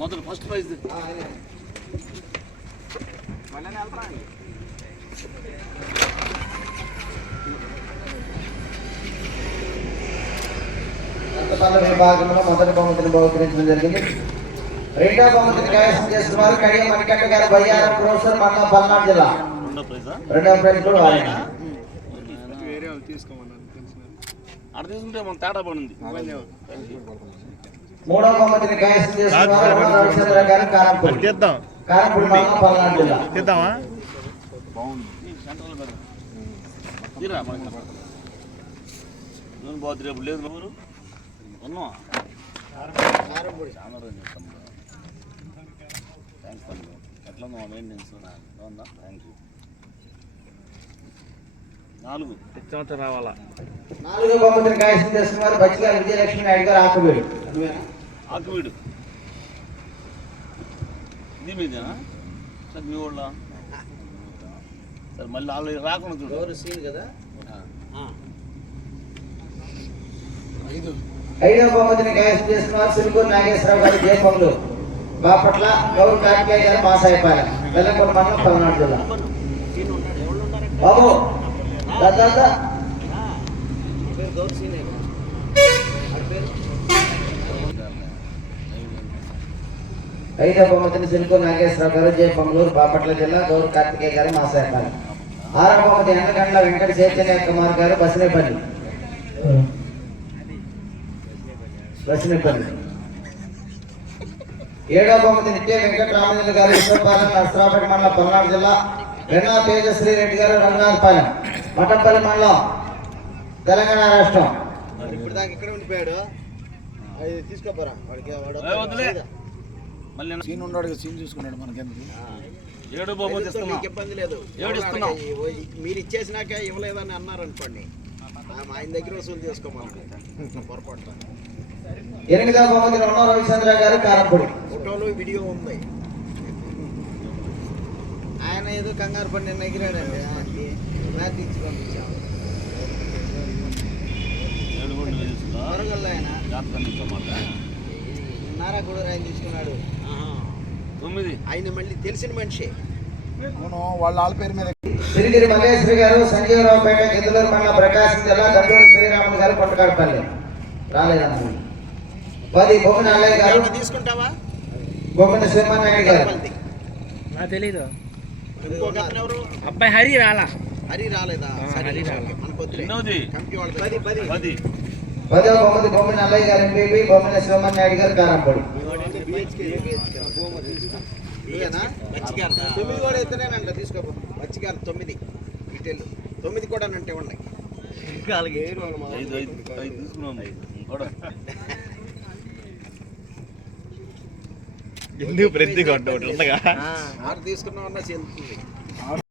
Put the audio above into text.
మొదలు first prize విభాగంలో మొదటి బహుమతిని బహుకరించడం జరిగింది. రెండవ బహుమతిని కైవసం చేస్తున్నారు కడియ మణికంఠ గారు బయ్యారం ప్రొఫెసర్ మండలం పల్నాడు జిల్లా. రెండవ ప్రైజ్ కూడా వారేనా? మూడవ బహుమతిని కైవసం చేస్తున్నారు రవిచంద్ర గారు కారంపూడి మండలం పల్నాడు జిల్లా. రేపు లేదు ఉన్నాం ఎట్లా మెయింటెనెన్స్ బాగుందా? Thank you. 4 రావాలా? 4వ బహుమతిని కైవసం చేస్తున్నారు బచ్చిగారు విజయలక్ష్మి నాయుడు గారు ఆకువీడు. ఇది మీదేనా సార్? మీ వాళ్ళ సార్ మళ్ళీ వాళ్ళు రాకుండా చూడు సీన్ కదా. 5వ బహుమతిని కైవసం చేస్తున్నారు సిరుకూరు నాగేశ్వరరావు గారు జయపంగులు బాపట్ల గౌరవ కార్తికేయ గారు మాసాయిపాలెం వెల్లంకొండ మండలం పల్నాడు జిల్లా. బాబు 5వ బహుమతిని సిరుకూరు నాగేశ్వరరావు గారు జయపంగులూరు బాపట్ల జిల్లా గౌరవ కార్తికేయ గారు మాసాయిపాలెం. 6వ బహుమతి ఎండగండ్ల వెంకట చైతన్య కుమార్ గారు బసినేపల్లి. 7వ బహుమతి నిత్య వెంకటరామచంద్ర గారు విశ్వపాలెం నర్సరావుపేట మండలం పల్నాడు జిల్లా. వెన్నా తేజశ్రీ రెడ్డి గారు రంగనాథపాలెం మఠంపల్లి మండలం తెలంగాణ రాష్ట్రం. ఇప్పుడు దాకా ఇక్కడ ఉండిపోయాడు. తీసుకోపోరా సీన్ ఉన్నాడు, సీన్ చూసుకున్నాడు. మనకెందుకు 7 బహుమతి ఇబ్బంది లేదు. మీరు ఇచ్చేసినాక ఇవ్వలేదని అన్నారు అనుకోండి, ఆయన దగ్గర వసూలు చేసుకోమని పొరపాటు. 8వ బహుమతి రమణ రవిచంద్ర గారు కారంపూడి. ఫోటోలు వీడియో ఉంది. ఆయన ఏదో కంగారు పడి నిన్న ఎగిరాడండి, మ్యాచ్ ఇచ్చి పంపించాము. వరంగల్ ఆయన నారా కూడా ఆయన తీసుకున్నాడు. 9 ఆయన మళ్ళీ తెలిసిన మనిషి. వాళ్ళ పేరు మీద సిరిగిరి మల్లేశ్వరి గారు సంజీవరావుపేట గిద్దలూరు మండలం ప్రకాశం జిల్లా గంటూరు శ్రీరాములు గారు కొండకాడపల్లి రాలేదన్న. 10 బొమ్మన అల్లయ్య గారు తీసుకుంటావా? బొమ్మన సింహనాయుడు గారు. నాకు తెలీదు. అబ్బాయి హరి రాలా? హరి రాలేదా? హరి రాలా. 10వ బహుమతి బొమ్మన అల్లయ్య గారు ఎంపీపీ బొమ్మన సింహనాయుడు గారు కారంపూడి. 9 కూడా అయితేనేనంట తీసుకోపో. మచ్చిగారు 9 డీటెయిల్ 9 కూడా అంటే ఉన్నాయి. ఎందుకు ప్రతి గంట తీసుకున్నామన్నా చెల్లుతుంది.